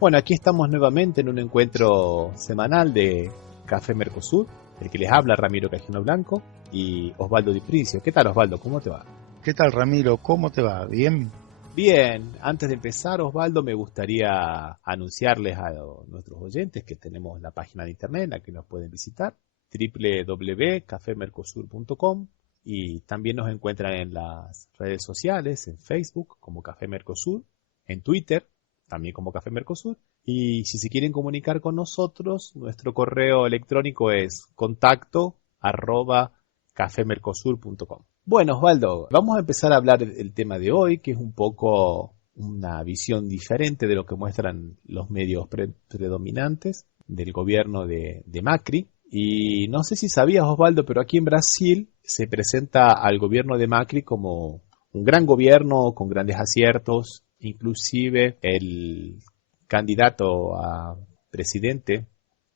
Bueno, aquí estamos nuevamente en un encuentro semanal de Café Mercosur. El que les habla, Ramiro Cajino Blanco y Osvaldo Di Princio. ¿Qué tal, Osvaldo? ¿Cómo te va? ¿Qué tal, Ramiro? ¿Cómo te va? ¿Bien? Bien, antes de empezar, Osvaldo, me gustaría anunciarles a nuestros oyentes que tenemos la página de internet en la que nos pueden visitar, www.cafemercosur.com, y también nos encuentran en las redes sociales, en Facebook como Café Mercosur, en Twitter también como Café Mercosur, y si se quieren comunicar con nosotros, nuestro correo electrónico es contacto@cafemercosur.com. Bueno, Osvaldo, vamos a empezar a hablar del tema de hoy, que es un poco una visión diferente de lo que muestran los medios predominantes del gobierno de Macri. Y no sé si sabías, Osvaldo, pero aquí en Brasil se presenta al gobierno de Macri como un gran gobierno con grandes aciertos. Inclusive el candidato a presidente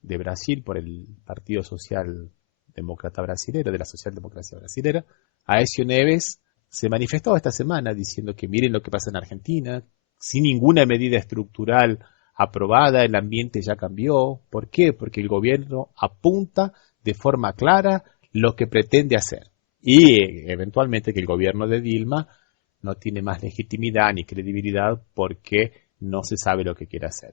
de Brasil por el Partido Social Demócrata Brasilero, de la Socialdemocracia Brasilera, Aécio Neves, se manifestó esta semana diciendo que miren lo que pasa en Argentina, sin ninguna medida estructural aprobada, el ambiente ya cambió. ¿Por qué? Porque el gobierno apunta de forma clara lo que pretende hacer. Y eventualmente que el gobierno de Dilma no tiene más legitimidad ni credibilidad porque no se sabe lo que quiere hacer.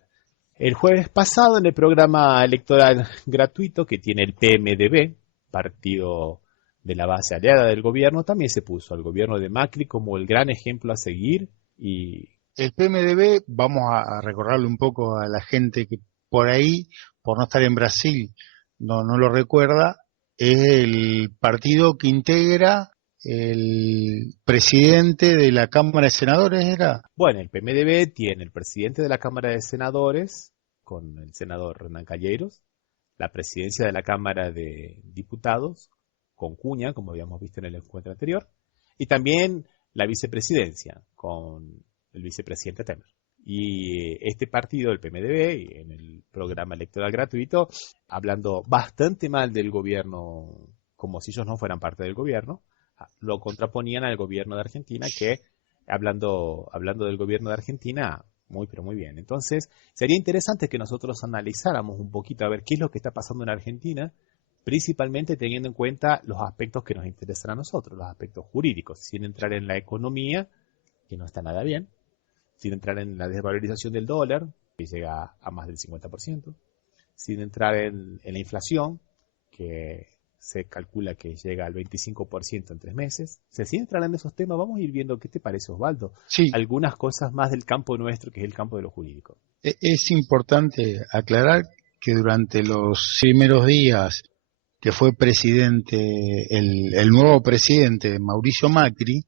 El jueves pasado, en el programa electoral gratuito que tiene el PMDB, partido de la base aliada del gobierno, también se puso al gobierno de Macri como el gran ejemplo a seguir. Y El PMDB, vamos a recordarle un poco a la gente que por ahí, por no estar en Brasil, no lo recuerda, es el partido que integra el presidente de la Cámara de Senadores, ¿era? bueno, el PMDB tiene el presidente de la Cámara de Senadores, con el senador Renan Calheiros, la presidencia de la Cámara de Diputados, con Cunha, como habíamos visto en el encuentro anterior, y también la vicepresidencia, con el vicepresidente Temer. Y este partido, el PMDB, en el programa electoral gratuito, hablando bastante mal del gobierno, como si ellos no fueran parte del gobierno, lo contraponían al gobierno de Argentina, que hablando del gobierno de Argentina, muy pero muy bien. Entonces, sería interesante que nosotros analizáramos un poquito a ver qué es lo que está pasando en Argentina, principalmente teniendo en cuenta los aspectos que nos interesan a nosotros, los aspectos jurídicos, sin entrar en la economía, que no está nada bien, sin entrar en la desvalorización del dólar, que llega a más del 50%, sin entrar en la inflación, que se calcula que llega al 25% en 3 meses. O sea, sin entrar en esos temas, vamos a ir viendo qué te parece, Osvaldo. Sí, Algunas cosas más del campo nuestro, que es el campo de lo jurídico. es importante aclarar que durante los primeros días que fue presidente, el nuevo presidente, Mauricio Macri,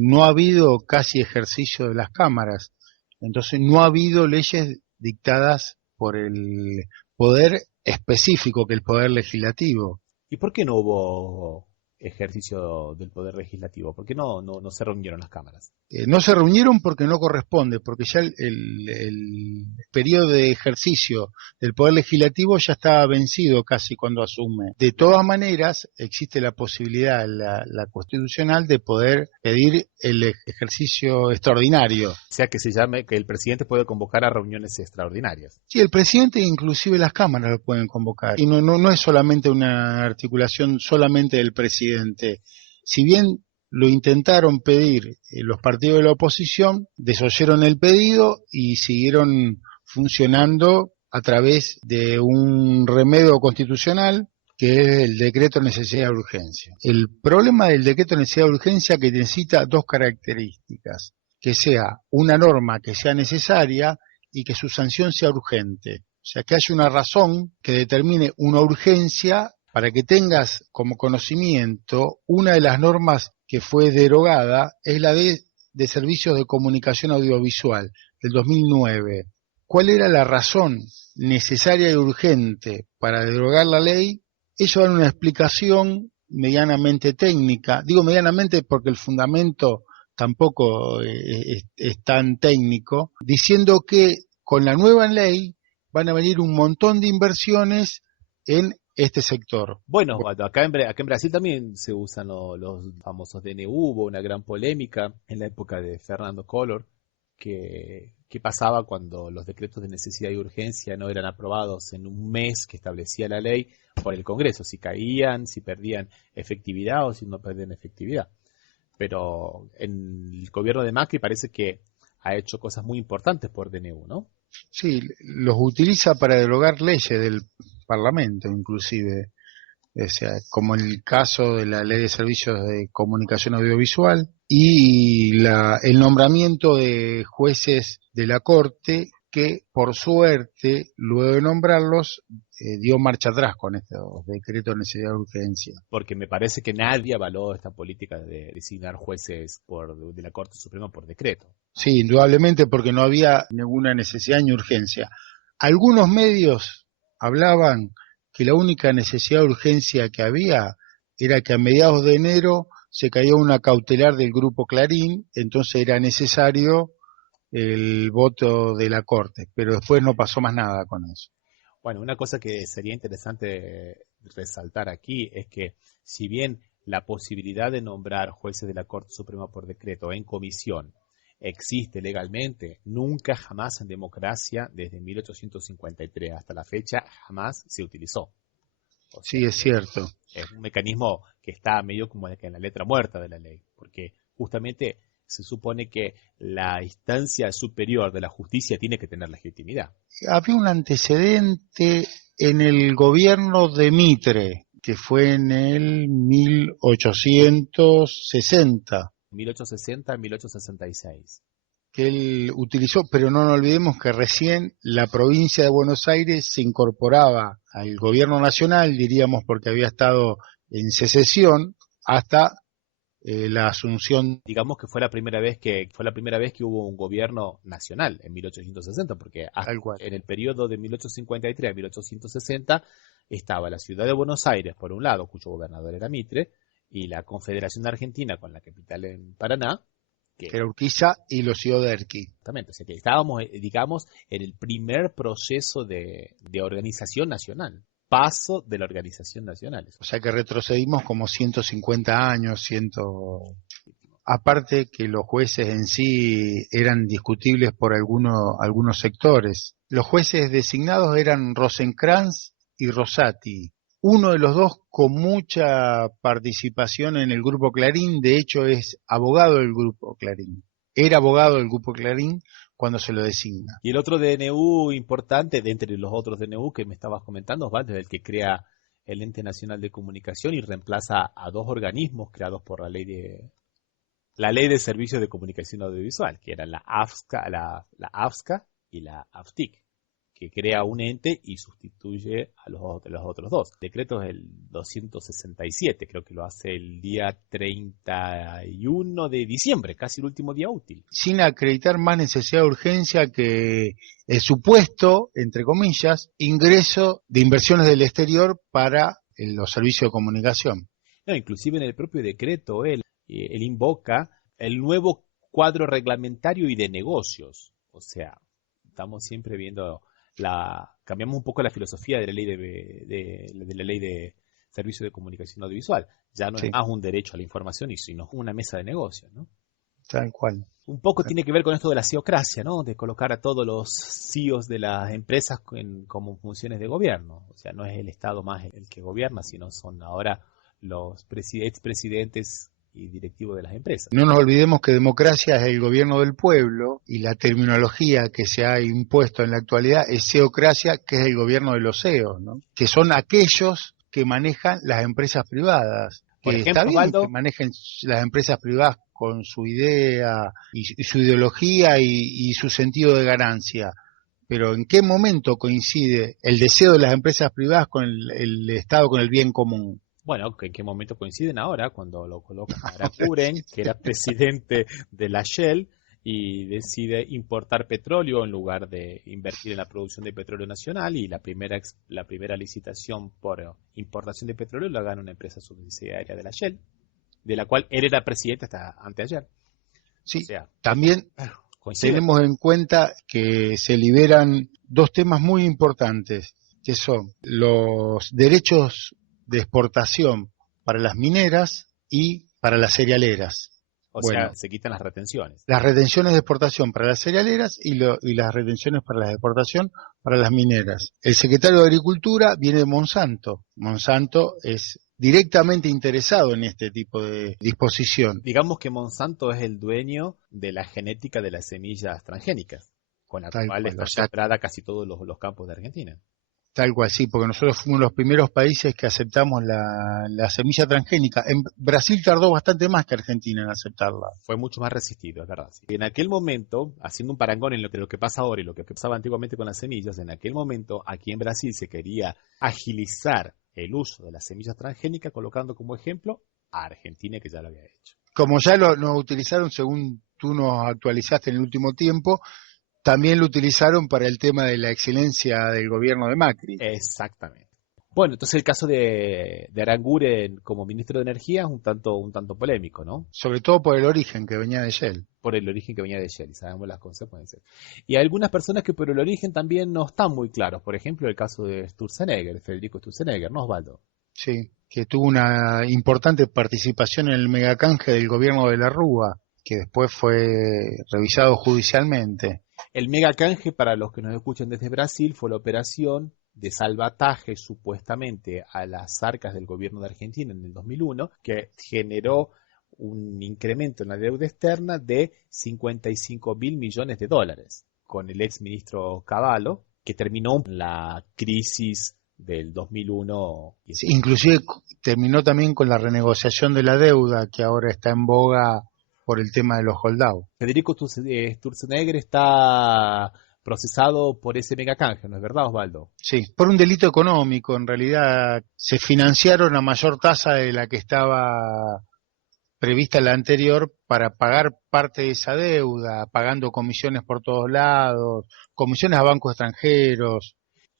no ha habido casi ejercicio de las cámaras. Entonces no ha habido leyes dictadas por el poder específico, que el poder legislativo. ¿Y por qué no hubo ejercicio del poder legislativo? ¿Por qué no se reunieron las cámaras? No se reunieron porque no corresponde, porque ya el periodo de ejercicio del Poder Legislativo ya estaba vencido casi cuando asume. De todas maneras, existe la posibilidad, la constitucional, de poder pedir el ejercicio extraordinario. O sea, que se llame, que el presidente puede convocar a reuniones extraordinarias. Sí, el presidente e inclusive las cámaras lo pueden convocar. Y no es solamente una articulación solamente del presidente. Si bien lo intentaron pedir los partidos de la oposición, desoyeron el pedido y siguieron funcionando a través de un remedio constitucional que es el decreto de necesidad de urgencia. El problema del decreto de necesidad de urgencia es que necesita dos características: que sea una norma que sea necesaria y que su sanción sea urgente. O sea, que haya una razón que determine una urgencia. Para que tengas como conocimiento, una de las normas que fue derogada es la de servicios de comunicación audiovisual del 2009. ¿Cuál era la razón necesaria y urgente para derogar la ley? Ellos dan una explicación medianamente técnica. Digo medianamente porque el fundamento tampoco es tan técnico, diciendo que con la nueva ley van a venir un montón de inversiones en este sector. Bueno, acá en Brasil también se usan los famosos DNU. Hubo una gran polémica en la época de Fernando Collor, que qué pasaba cuando los decretos de necesidad y urgencia no eran aprobados en un mes que establecía la ley por el Congreso, si caían, si perdían efectividad o si no perdían efectividad. Pero en el gobierno de Macri parece que ha hecho cosas muy importantes por DNU, ¿no? Sí, los utiliza para derogar leyes del Parlamento, inclusive. O sea, como el caso de la Ley de Servicios de Comunicación Audiovisual y el nombramiento de jueces de la Corte que, por suerte, luego de nombrarlos, dio marcha atrás con estos decretos de necesidad de urgencia. Porque me parece que nadie avaló esta política de designar jueces de la Corte Suprema por decreto. Sí, indudablemente porque no había ninguna necesidad ni urgencia. Algunos medios hablaban que la única necesidad de urgencia que había era que a mediados de enero se cayó una cautelar del Grupo Clarín, entonces era necesario el voto de la Corte, pero después no pasó más nada con eso. Bueno, una cosa que sería interesante resaltar aquí es que si bien la posibilidad de nombrar jueces de la Corte Suprema por decreto en comisión existe legalmente, nunca jamás en democracia, desde 1853 hasta la fecha, jamás se utilizó. O sea, sí, es cierto. Es un mecanismo que está medio como en la letra muerta de la ley, porque justamente se supone que la instancia superior de la justicia tiene que tener legitimidad. Había un antecedente en el gobierno de Mitre, que fue en el 1860. 1860 a 1866. Que él utilizó, pero no nos olvidemos que recién la provincia de Buenos Aires se incorporaba al gobierno nacional, diríamos porque había estado en secesión, hasta la asunción. Digamos que fue la primera vez que hubo un gobierno nacional en 1860, porque en el periodo de 1853 a 1860 estaba la ciudad de Buenos Aires, por un lado, cuyo gobernador era Mitre, y la Confederación Argentina con la capital en Paraná, que era Urquiza, y los Ioderqui. Exactamente, o sea que estábamos, digamos, en el primer proceso de organización nacional, paso de la organización nacional. O sea que retrocedimos como 150 años, aparte que los jueces en sí eran discutibles por algunos sectores. Los jueces designados eran Rosenkrantz y Rosati. Uno de los dos con mucha participación en el Grupo Clarín, de hecho es abogado del Grupo Clarín. Era abogado del Grupo Clarín cuando se lo designa. Y el otro DNU importante, de entre los otros DNU que me estabas comentando, Osvaldo, es el que crea el Ente Nacional de Comunicación y reemplaza a dos organismos creados por la Ley de Servicios de Comunicación Audiovisual, que eran la AFSCA y la AFTIC, que crea un ente y sustituye a los otros dos. El decreto es el 267, creo que lo hace el día 31 de diciembre, casi el último día útil. Sin acreditar más necesidad de urgencia que el supuesto, entre comillas, ingreso de inversiones del exterior para los servicios de comunicación. No, inclusive en el propio decreto él invoca el nuevo cuadro reglamentario y de negocios. O sea, estamos siempre viendo cambiamos un poco la filosofía de la ley de la ley de servicio de comunicación audiovisual. Ya no es más un derecho a la información, sino una mesa de negocios, ¿no? Tal cual. Un poco tiene que ver con esto de la ceocracia, ¿no? De colocar a todos los CEOs de las empresas como funciones de gobierno. O sea, no es el Estado más el que gobierna, sino son ahora los expresidentes y directivos de las empresas. No nos olvidemos que democracia es el gobierno del pueblo y la terminología que se ha impuesto en la actualidad es ceocracia, que es el gobierno de los CEOs, ¿no? Que son aquellos que manejan las empresas privadas. Por que ejemplo, está bien Osvaldo, que manejen las empresas privadas con su idea y su ideología y su sentido de ganancia. Pero ¿en qué momento coincide el deseo de las empresas privadas con el Estado, con el bien común? Bueno, ¿en qué momento coinciden ahora? Cuando lo colocan a Aracuren, que era presidente de la Shell, y decide importar petróleo en lugar de invertir en la producción de petróleo nacional, y la primera licitación por importación de petróleo la gana una empresa subsidiaria de la Shell, de la cual él era presidente hasta anteayer. Sí, o sea, también coincide. tenemos en cuenta que se liberan dos temas muy importantes, que son los derechos de exportación para las mineras y para las cerealeras. O Bueno, sea, se quitan las retenciones. las retenciones de exportación para las cerealeras y las retenciones para la exportación para las mineras. El secretario de Agricultura viene de Monsanto. Monsanto es directamente interesado en este tipo de disposición. Digamos que Monsanto es el dueño de la genética de las semillas transgénicas, con la Tal cual cual, está o sea, sembrada casi todos los campos de Argentina. tal cual, sí, porque nosotros fuimos los primeros países que aceptamos la semilla transgénica. En Brasil tardó bastante más que Argentina en aceptarla. Fue mucho más resistido, es verdad. Sí. En aquel momento, haciendo un parangón en lo que pasa ahora y lo que pasaba antiguamente con las semillas, en aquel momento aquí en Brasil se quería agilizar el uso de las semillas transgénicas colocando como ejemplo a Argentina, que ya lo había hecho. Como ya lo utilizaron, según tú nos actualizaste en el último tiempo, también lo utilizaron para el tema de la excelencia del gobierno de Macri. Exactamente. Bueno, entonces el caso de Aranguren como ministro de Energía es un tanto polémico, ¿no? Sobre todo por el origen que venía de Shell. Por el origen que venía de Shell, y sabemos las consecuencias. Y hay algunas personas que por el origen también no están muy claros. Por ejemplo, el caso de Sturzenegger, Federico Sturzenegger, ¿no, Osvaldo? Sí, que tuvo una importante participación en el megacanje del gobierno de la Rúa, que después fue revisado judicialmente. El mega canje, para los que nos escuchan desde Brasil, fue la operación de salvataje supuestamente a las arcas del gobierno de Argentina en el 2001, que generó un incremento en la deuda externa de 55.000 millones de dólares, con el ex ministro Cavallo, que terminó la crisis del 2001. Sí, inclusive terminó también con la renegociación de la deuda, que ahora está en boga por el tema de los holdouts. Federico Sturzenegger está procesado por ese megacanje, ¿no es verdad, Osvaldo? Sí, por un delito económico. En realidad se financiaron a mayor tasa de la que estaba prevista la anterior para pagar parte de esa deuda, pagando comisiones por todos lados, comisiones a bancos extranjeros,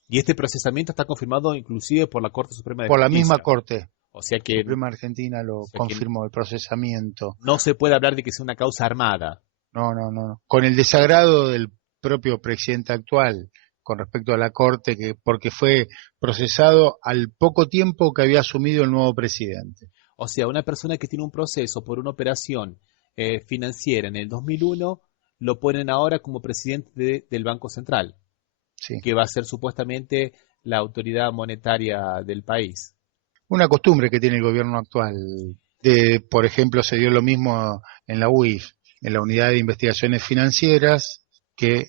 Y este procesamiento está confirmado inclusive por la Corte Suprema de por la misma Justicia. Corte O sea que, Suprema Argentina lo confirmó, el procesamiento. no se puede hablar de que sea una causa armada. No, no, no. Con el desagrado del propio presidente actual con respecto a la Corte, porque fue procesado al poco tiempo que había asumido el nuevo presidente. O sea, una persona que tiene un proceso por una operación financiera en el 2001, lo ponen ahora como presidente del Banco Central, Sí. que va a ser supuestamente la autoridad monetaria del país. Una costumbre que tiene el gobierno actual. Por ejemplo, se dio lo mismo en la UIF, en la Unidad de Investigaciones Financieras, que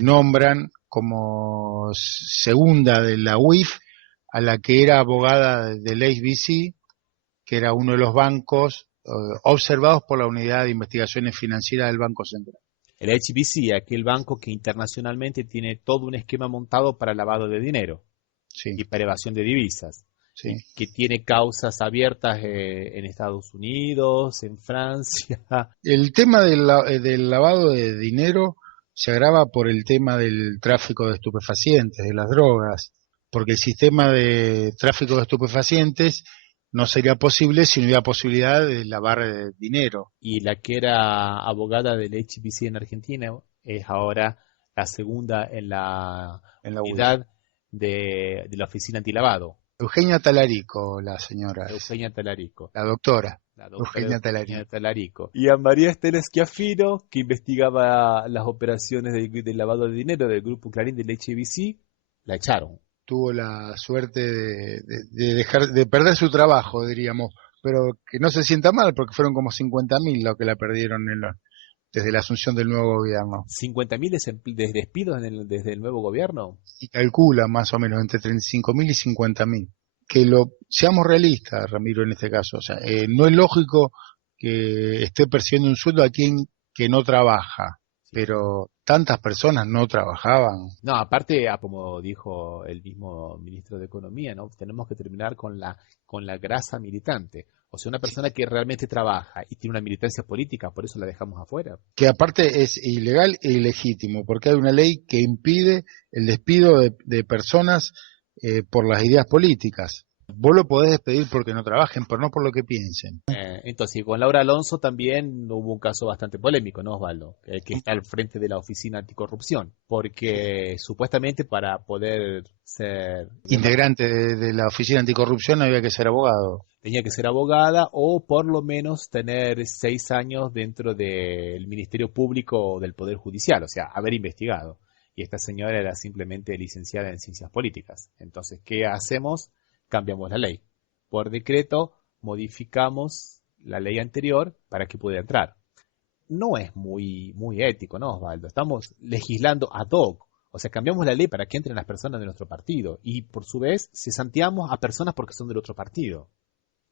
nombran como segunda de la UIF a la que era abogada del HSBC, que era uno de los bancos observados por la Unidad de Investigaciones Financieras del Banco Central. El HSBC, aquel banco que internacionalmente tiene todo un esquema montado para lavado de dinero Sí, y para evasión de divisas, sí. y que tiene causas abiertas en Estados Unidos, en Francia. El tema del lavado de dinero se agrava por el tema del tráfico de estupefacientes, de las drogas, porque el sistema de tráfico de estupefacientes no sería posible si no hubiera posibilidad de lavar dinero. Y la que era abogada del HSBC en Argentina es ahora la segunda en la En la UIF. unidad de la oficina antilavado, Eugenia Talarico, la señora, Eugenia Talarico. la doctora. La doctora Eugenia Eugenia Talarico. Y a María Estela Schiaffino, que investigaba las operaciones del lavado de dinero del grupo Clarín del HSBC, la echaron. Tuvo la suerte de perder su trabajo, diríamos, pero que no se sienta mal, porque fueron como 50.000 los que la perdieron desde la asunción del nuevo gobierno. 50.000 despidos desde el nuevo gobierno. Y calcula más o menos entre 35.000 y 50.000. Seamos realistas, Ramiro, en este caso. O sea, no es lógico que esté percibiendo un sueldo a quien que no trabaja, pero tantas personas no trabajaban. No, aparte, como dijo el mismo ministro de Economía, ¿no? Tenemos que terminar con la grasa militante. O sea, una persona que realmente trabaja y tiene una militancia política, por eso la dejamos afuera. Que aparte es ilegal e ilegítimo, porque hay una ley que impide el despido de personas por las ideas políticas. Vos lo podés despedir porque no trabajen, pero no por lo que piensen. Entonces, con Laura Alonso también hubo un caso bastante polémico, ¿no, Osvaldo? Que está al frente de la Oficina Anticorrupción, porque supuestamente para poder ser Integrante de la Oficina Anticorrupción había que ser abogado. tenía que ser abogada o por lo menos tener 6 años dentro del Ministerio Público o del Poder Judicial, o sea, haber investigado. Y esta señora era simplemente licenciada en Ciencias Políticas. Entonces, ¿qué hacemos? Cambiamos la ley. Por decreto, modificamos la ley anterior para que pueda entrar. No es muy ético, ¿no, Osvaldo? Estamos legislando ad hoc. O sea, cambiamos la ley para que entren las personas de nuestro partido. Y por su vez, cesanteamos a personas porque son del otro partido.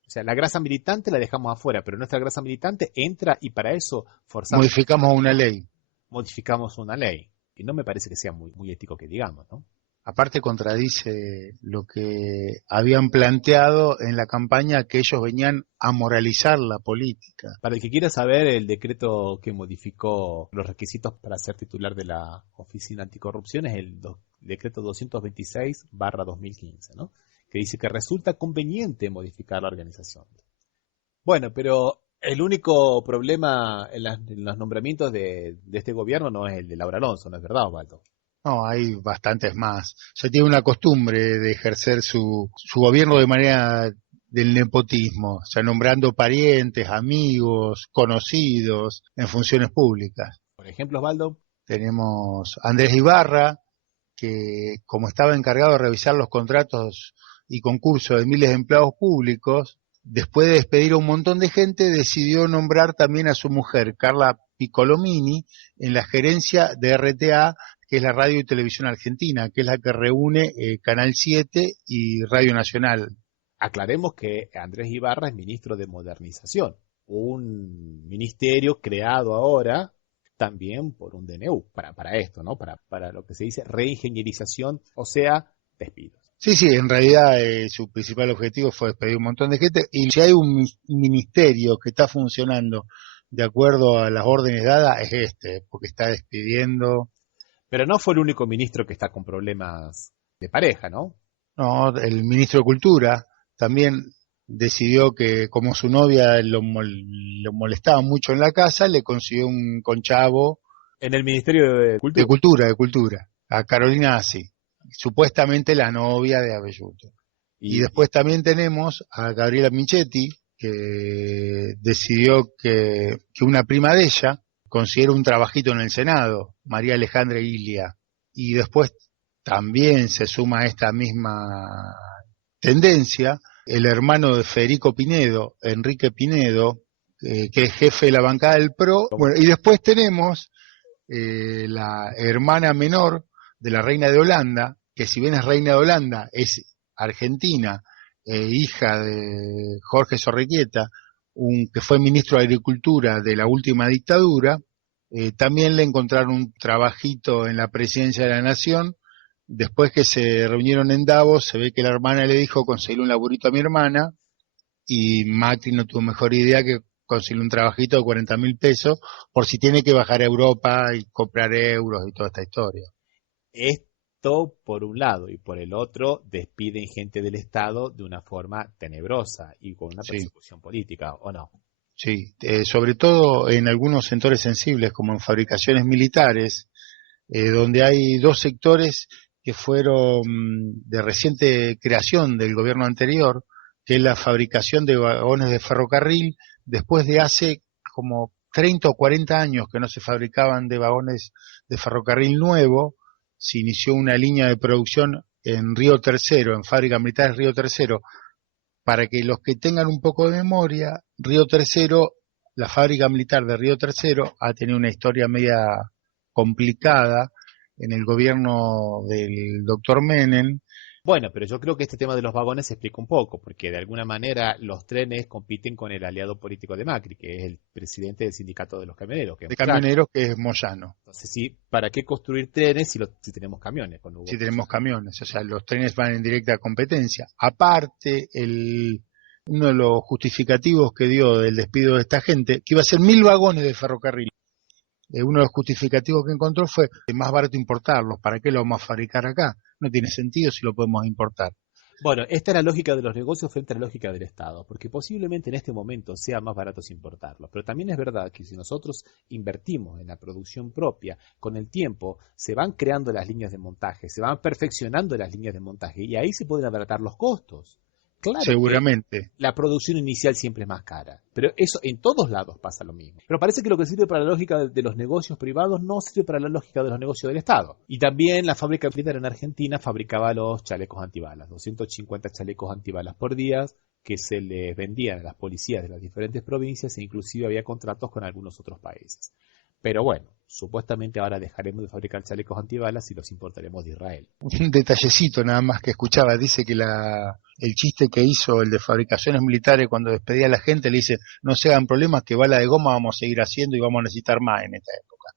O sea, la grasa militante la dejamos afuera, pero nuestra grasa militante entra y para eso Modificamos una ley. modificamos una ley. Y no me parece que sea muy ético que digamos, ¿no? Aparte contradice lo que habían planteado en la campaña, que ellos venían a moralizar la política. Para el que quiera saber, el decreto que modificó los requisitos para ser titular de la Oficina Anticorrupción es el decreto 226/2015, ¿no? Que dice que resulta conveniente modificar la organización. Bueno, pero el único problema en los nombramientos de este gobierno no es el de Laura Alonso, ¿no es verdad, Osvaldo? No, hay bastantes más. Se tiene una costumbre de ejercer su gobierno de manera del nepotismo, o sea, nombrando parientes, amigos, conocidos en funciones públicas. Por ejemplo, Osvaldo. Tenemos a Andrés Ibarra, que como estaba encargado de revisar los contratos y concursos de miles de empleados públicos, después de despedir a un montón de gente, decidió nombrar también a su mujer, Carla Piccolomini, en la gerencia de RTA, que es la Radio y Televisión Argentina, que es la que reúne Canal 7 y Radio Nacional. Aclaremos que Andrés Ibarra es ministro de Modernización, un ministerio creado ahora también por un DNU, para esto, ¿no? Para lo que se dice reingenierización, o sea, despidos. Sí, en realidad su principal objetivo fue despedir un montón de gente, y si hay un ministerio que está funcionando de acuerdo a las órdenes dadas, es porque está despidiendo. Pero no fue el único ministro que está con problemas de pareja, ¿no? No, el ministro de Cultura también decidió que, como su novia lo molestaba mucho en la casa, le consiguió un conchavo. En el Ministerio de Cultura. De Cultura, a Carolina Assi, supuestamente la novia de Abelluto. Y después también tenemos a Gabriela Michetti, que decidió que una prima de ella consiguiera un trabajito en el Senado, María Alejandra Ilia. Y después también se suma a esta misma tendencia el hermano de Federico Pinedo, Enrique Pinedo, que es jefe de la bancada del PRO. Bueno, y después tenemos la hermana menor de la reina de Holanda, que si bien es reina de Holanda, es argentina, hija de Jorge Zorreguieta, que fue ministro de Agricultura de la última dictadura. También le encontraron un trabajito en la presidencia de la Nación. Después que se reunieron en Davos, se ve que la hermana le dijo conseguir un laburito a mi hermana, y Macri no tuvo mejor idea que conseguir un trabajito de 40.000 pesos por si tiene que bajar a Europa y comprar euros y toda esta historia. Esto por un lado, y por el otro despiden gente del Estado de una forma tenebrosa y con una persecución política, ¿o no? Sí, sobre todo en algunos sectores sensibles, como en fabricaciones militares, donde hay dos sectores que fueron de reciente creación del gobierno anterior, que es la fabricación de vagones de ferrocarril, después de hace como 30 o 40 años que no se fabricaban de vagones de ferrocarril nuevo. Se inició una línea de producción en Río Tercero, en Fábrica Militar Río Tercero. Para que los que tengan un poco de memoria, Río Tercero, la fábrica militar de Río Tercero, ha tenido una historia media complicada en el gobierno del doctor Menem. Bueno, pero yo creo que este tema de los vagones se explica un poco, porque de alguna manera los trenes compiten con el aliado político de Macri, que es el presidente del sindicato de los camioneros. Que es Moyano. Entonces, sí, ¿para qué construir trenes si tenemos camiones? Si tenemos camiones, o sea, los trenes van en directa competencia. Aparte, uno de los justificativos que dio del despido de esta gente, que iba a ser 1.000 vagones de ferrocarril, uno de los justificativos que encontró fue más barato importarlos. ¿Para qué lo vamos a fabricar acá? No tiene sentido si lo podemos importar. Bueno, esta es la lógica de los negocios frente a la lógica del Estado, porque posiblemente en este momento sea más barato importarlos, pero también es verdad que si nosotros invertimos en la producción propia, con el tiempo se van creando las líneas de montaje, se van perfeccionando las líneas de montaje y ahí se pueden abaratar los costos. Claro que Seguramente. la producción inicial siempre es más cara, pero eso en todos lados pasa lo mismo. Pero parece que lo que sirve para la lógica de los negocios privados no sirve para la lógica de los negocios del Estado. Y también la fábrica militar en Argentina fabricaba los chalecos antibalas, 250 chalecos antibalas por día que se les vendían a las policías de las diferentes provincias e inclusive había contratos con algunos otros países. Pero bueno, supuestamente ahora dejaremos de fabricar chalecos antibalas y los importaremos de Israel. Un detallecito nada más que escuchaba, dice que el chiste que hizo el de fabricaciones militares cuando despedía a la gente, le dice, no se hagan problemas que bala de goma vamos a seguir haciendo y vamos a necesitar más en esta época.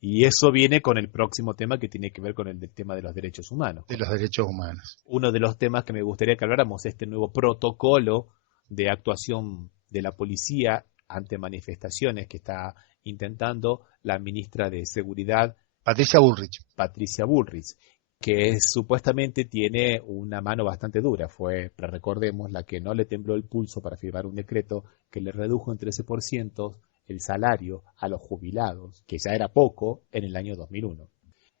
Y eso viene con el próximo tema que tiene que ver con el del tema de los derechos humanos. De los derechos humanos. Uno de los temas que me gustaría que habláramos es este nuevo protocolo de actuación de la policía ante manifestaciones que está intentando la ministra de Seguridad, Patricia Bullrich, que supuestamente tiene una mano bastante dura. Fue, recordemos, la que no le tembló el pulso para firmar un decreto que le redujo en 13% el salario a los jubilados, que ya era poco en el año 2001.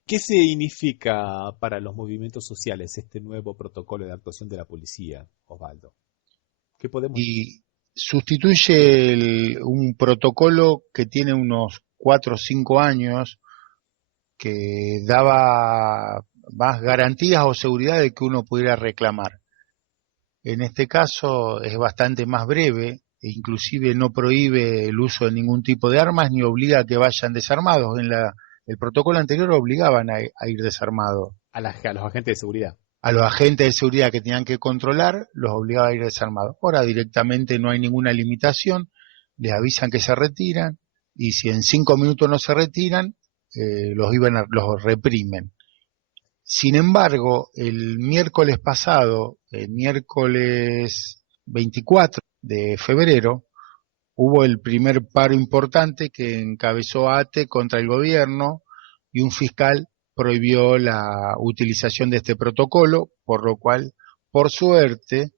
¿Qué significa para los movimientos sociales este nuevo protocolo de actuación de la policía, Osvaldo? ¿Qué podemos decir? Y sustituye un protocolo que tiene unos 4 o 5 años que daba más garantías o seguridad de que uno pudiera reclamar. En este caso es bastante más breve e inclusive no prohíbe el uso de ningún tipo de armas ni obliga a que vayan desarmados. El protocolo anterior obligaban a ir desarmados. A los agentes de seguridad. A los agentes de seguridad que tenían que controlar, los obligaba a ir desarmados. Ahora directamente no hay ninguna limitación, les avisan que se retiran, y si en 5 minutos no se retiran, los reprimen. Sin embargo, el miércoles pasado, el miércoles 24 de febrero, hubo el primer paro importante que encabezó ATE contra el gobierno y un fiscal prohibió la utilización de este protocolo, por lo cual, por suerte,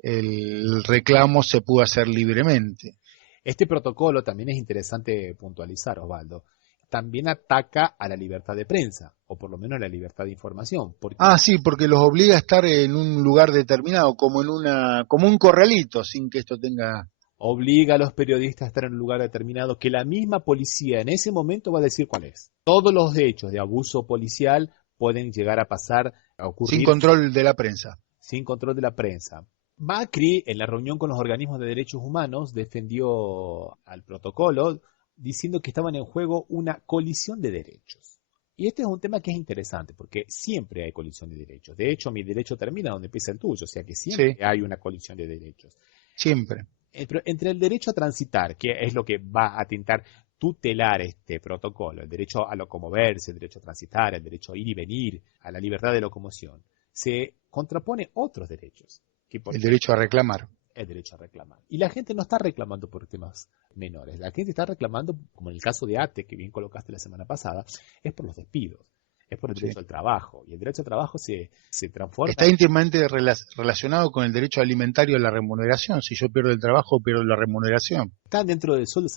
el reclamo se pudo hacer libremente. Este protocolo también es interesante puntualizar, Osvaldo. También ataca a la libertad de prensa, o por lo menos a la libertad de información. Sí, porque los obliga a estar en un lugar determinado, como un corralito, sin que esto tenga... Obliga a los periodistas a estar en un lugar determinado que la misma policía en ese momento va a decir cuál es. Todos los hechos de abuso policial pueden llegar a pasar, a ocurrir... Sin control de la prensa. Sin control de la prensa. Macri, en la reunión con los organismos de derechos humanos, defendió al protocolo diciendo que estaban en juego una colisión de derechos. Y este es un tema que es interesante, porque siempre hay colisión de derechos. De hecho, mi derecho termina donde empieza el tuyo, o sea que siempre hay una colisión de derechos. Siempre. Pero entre el derecho a transitar, que es lo que va a intentar tutelar este protocolo, el derecho a locomoverse, el derecho a transitar, el derecho a ir y venir, a la libertad de locomoción, se contrapone otros derechos. El derecho a reclamar. El derecho a reclamar. Y la gente no está reclamando por temas menores. La gente está reclamando, como en el caso de ATE, que bien colocaste la semana pasada, es por los despidos, es por el derecho al trabajo. Y el derecho al trabajo se transforma... Está íntimamente relacionado con el derecho alimentario a la remuneración. Si yo pierdo el trabajo, pierdo la remuneración. Está dentro del sueldo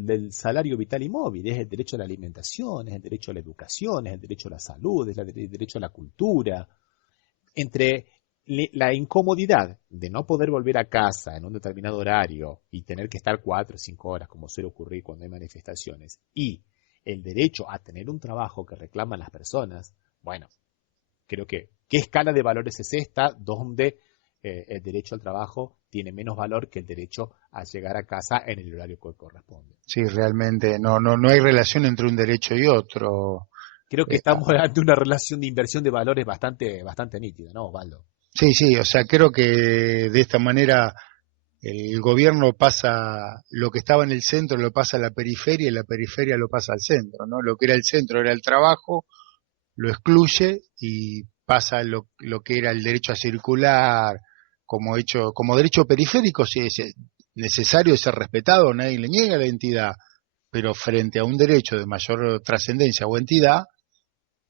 del salario vital y móvil. Es el derecho a la alimentación, es el derecho a la educación, es el derecho a la salud, es el derecho a la cultura. Entre la incomodidad de no poder volver a casa en un determinado horario y tener que estar 4 o 5 horas, como suele ocurrir cuando hay manifestaciones, y el derecho a tener un trabajo que reclaman las personas, bueno, creo que, ¿qué escala de valores es esta donde el derecho al trabajo tiene menos valor que el derecho a llegar a casa en el horario que corresponde? Sí, realmente no hay relación entre un derecho y otro. Creo que estamos ante una relación de inversión de valores bastante nítida, ¿no, Osvaldo? Sí, o sea, creo que de esta manera el gobierno pasa lo que estaba en el centro, lo pasa a la periferia y la periferia lo pasa al centro, ¿no? Lo que era el centro era el trabajo, lo excluye y pasa lo que era el derecho a circular como derecho periférico, si es necesario ser respetado, nadie le niega la entidad, pero frente a un derecho de mayor trascendencia o entidad,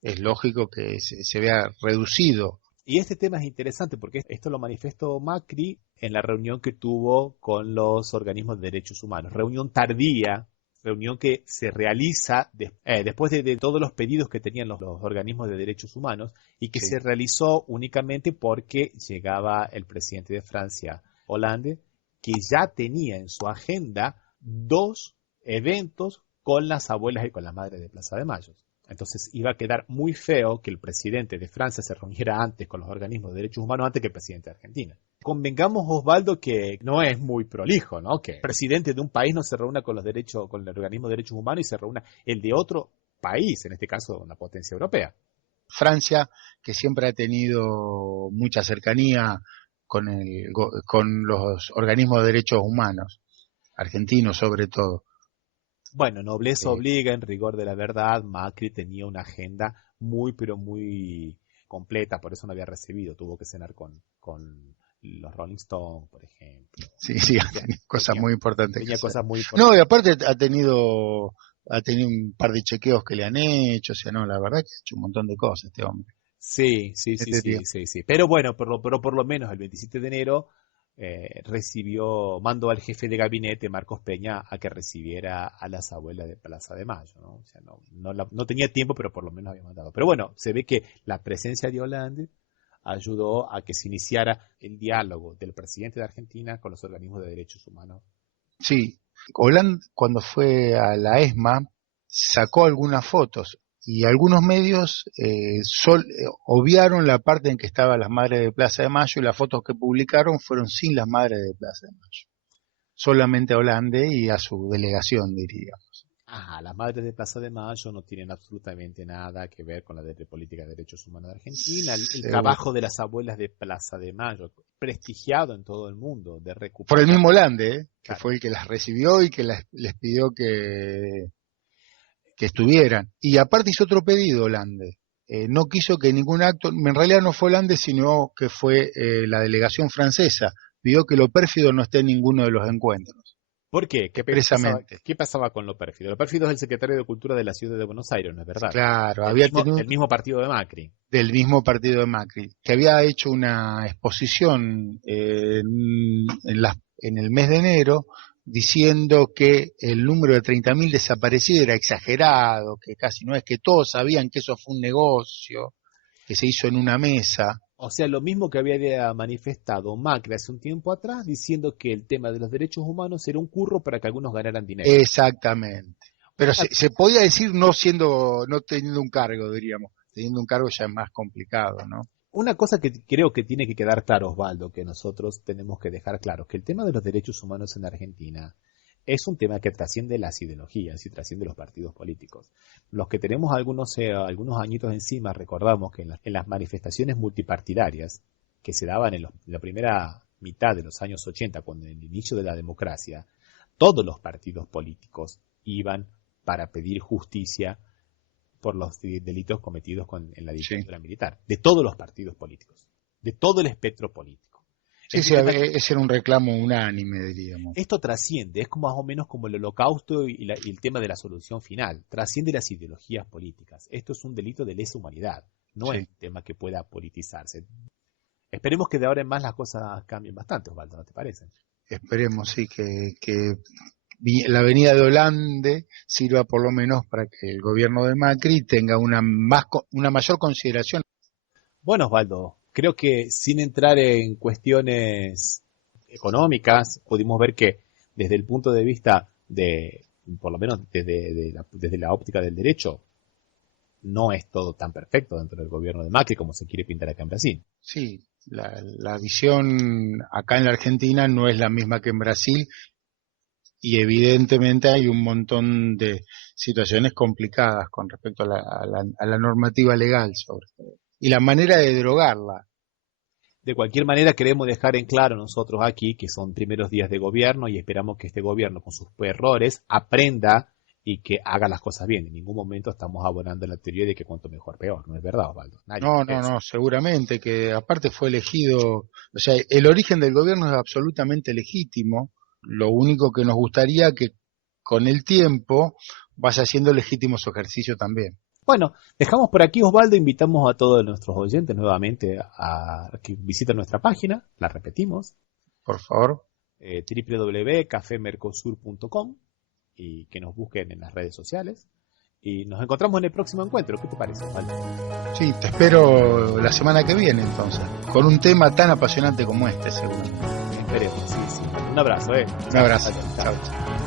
es lógico que se vea reducido. Y este tema es interesante porque esto lo manifestó Macri en la reunión que tuvo con los organismos de derechos humanos. Reunión tardía, reunión que se realiza después de todos los pedidos que tenían los organismos de derechos humanos y que Sí. se realizó únicamente porque llegaba el presidente de Francia, Hollande, que ya tenía en su agenda 2 eventos con las abuelas y con las madres de Plaza de Mayo. Entonces iba a quedar muy feo que el presidente de Francia se reuniera antes con los organismos de derechos humanos antes que el presidente de Argentina. Convengamos, Osvaldo, que no es muy prolijo, ¿no? Que el presidente de un país no se reúna con con el organismo de derechos humanos y se reúna el de otro país, en este caso una potencia europea. Francia, que siempre ha tenido mucha cercanía con los organismos de derechos humanos, argentinos sobre todo. Bueno, nobleza obliga, en rigor de la verdad, Macri tenía una agenda muy, pero muy completa, por eso no había recibido, tuvo que cenar con los Rolling Stones, por ejemplo. Sí, ha tenido cosas muy importantes. Tenía cosas muy importantes. No, y aparte ha tenido un par de chequeos que le han hecho, o sea, no, la verdad que ha hecho un montón de cosas este hombre. Sí. Pero bueno, pero por lo menos el 27 de enero mandó al jefe de gabinete, Marcos Peña, a que recibiera a las abuelas de Plaza de Mayo, ¿no? O sea, no tenía tiempo, pero por lo menos había mandado. Pero bueno, se ve que la presencia de Hollande ayudó a que se iniciara el diálogo del presidente de Argentina con los organismos de derechos humanos. Sí, Hollande cuando fue a la ESMA sacó algunas fotos y algunos medios obviaron la parte en que estaban las madres de Plaza de Mayo y las fotos que publicaron fueron sin las madres de Plaza de Mayo. Solamente a Hollande y a su delegación, diríamos. Las madres de Plaza de Mayo no tienen absolutamente nada que ver con la política de derechos humanos de Argentina. El trabajo de las abuelas de Plaza de Mayo, prestigiado en todo el mundo, de recuperar. Por el mismo Hollande, que claro, fue el que las recibió y que les pidió que estuvieran. Y aparte hizo otro pedido Hollande. No quiso que ningún acto, en realidad no fue Hollande, sino que fue la delegación francesa. Pidió que lo pérfido no esté en ninguno de los encuentros. ¿Por qué? Expresamente. ¿Qué pasaba con lo pérfido? Lo pérfido es el secretario de Cultura de la Ciudad de Buenos Aires, ¿no es verdad? Claro, del mismo partido de Macri. Del mismo partido de Macri, que había hecho una exposición en el mes de enero diciendo que el número de 30.000 desaparecidos era exagerado, que casi no es, que todos sabían que eso fue un negocio, que se hizo en una mesa. O sea, lo mismo que había manifestado Macri hace un tiempo atrás, diciendo que el tema de los derechos humanos era un curro para que algunos ganaran dinero. Exactamente. Pero se podía decir no teniendo un cargo, diríamos. Teniendo un cargo ya es más complicado, ¿no? Una cosa que creo que tiene que quedar claro, Osvaldo, que nosotros tenemos que dejar claro, que el tema de los derechos humanos en Argentina es un tema que trasciende las ideologías y trasciende los partidos políticos. Los que tenemos algunos añitos encima, recordamos que en las manifestaciones multipartidarias que se daban en la primera mitad de los años 80, cuando en el inicio de la democracia, todos los partidos políticos iban para pedir justicia por los delitos cometidos en la dictadura militar, de todos los partidos políticos, de todo el espectro político. Ese era un reclamo unánime, diríamos. Esto trasciende, es como más o menos como el holocausto y el tema de la solución final, trasciende las ideologías políticas. Esto es un delito de lesa humanidad, no es un tema que pueda politizarse. Esperemos que de ahora en más las cosas cambien bastante, Osvaldo, ¿no te parece? Esperemos, sí, que la venida de Hollande sirva por lo menos para que el gobierno de Macri tenga una mayor consideración. Bueno, Osvaldo, creo que sin entrar en cuestiones económicas, pudimos ver que desde el punto de vista por lo menos desde la óptica del derecho, no es todo tan perfecto dentro del gobierno de Macri como se quiere pintar acá en Brasil. Sí, la visión acá en la Argentina no es la misma que en Brasil y evidentemente hay un montón de situaciones complicadas con respecto a la normativa legal sobre todo y la manera de derogarla. De cualquier manera queremos dejar en claro nosotros aquí que son primeros días de gobierno y esperamos que este gobierno con sus errores aprenda y que haga las cosas bien. En ningún momento estamos abonando la teoría de que cuanto mejor peor, ¿no es verdad, Osvaldo? No, seguramente que aparte fue elegido, o sea, el origen del gobierno es absolutamente legítimo, lo único que nos gustaría que con el tiempo vaya siendo legítimo su ejercicio también. Bueno, dejamos por aquí, Osvaldo, invitamos a todos nuestros oyentes nuevamente a que visiten nuestra página, la repetimos, Por favor. www.cafemercosur.com, y que nos busquen en las redes sociales. Y nos encontramos en el próximo encuentro. ¿Qué te parece, Osvaldo? Sí, te espero la semana que viene entonces, con un tema tan apasionante como este, seguro. Esperemos, sí. Un abrazo, Un abrazo. Chao.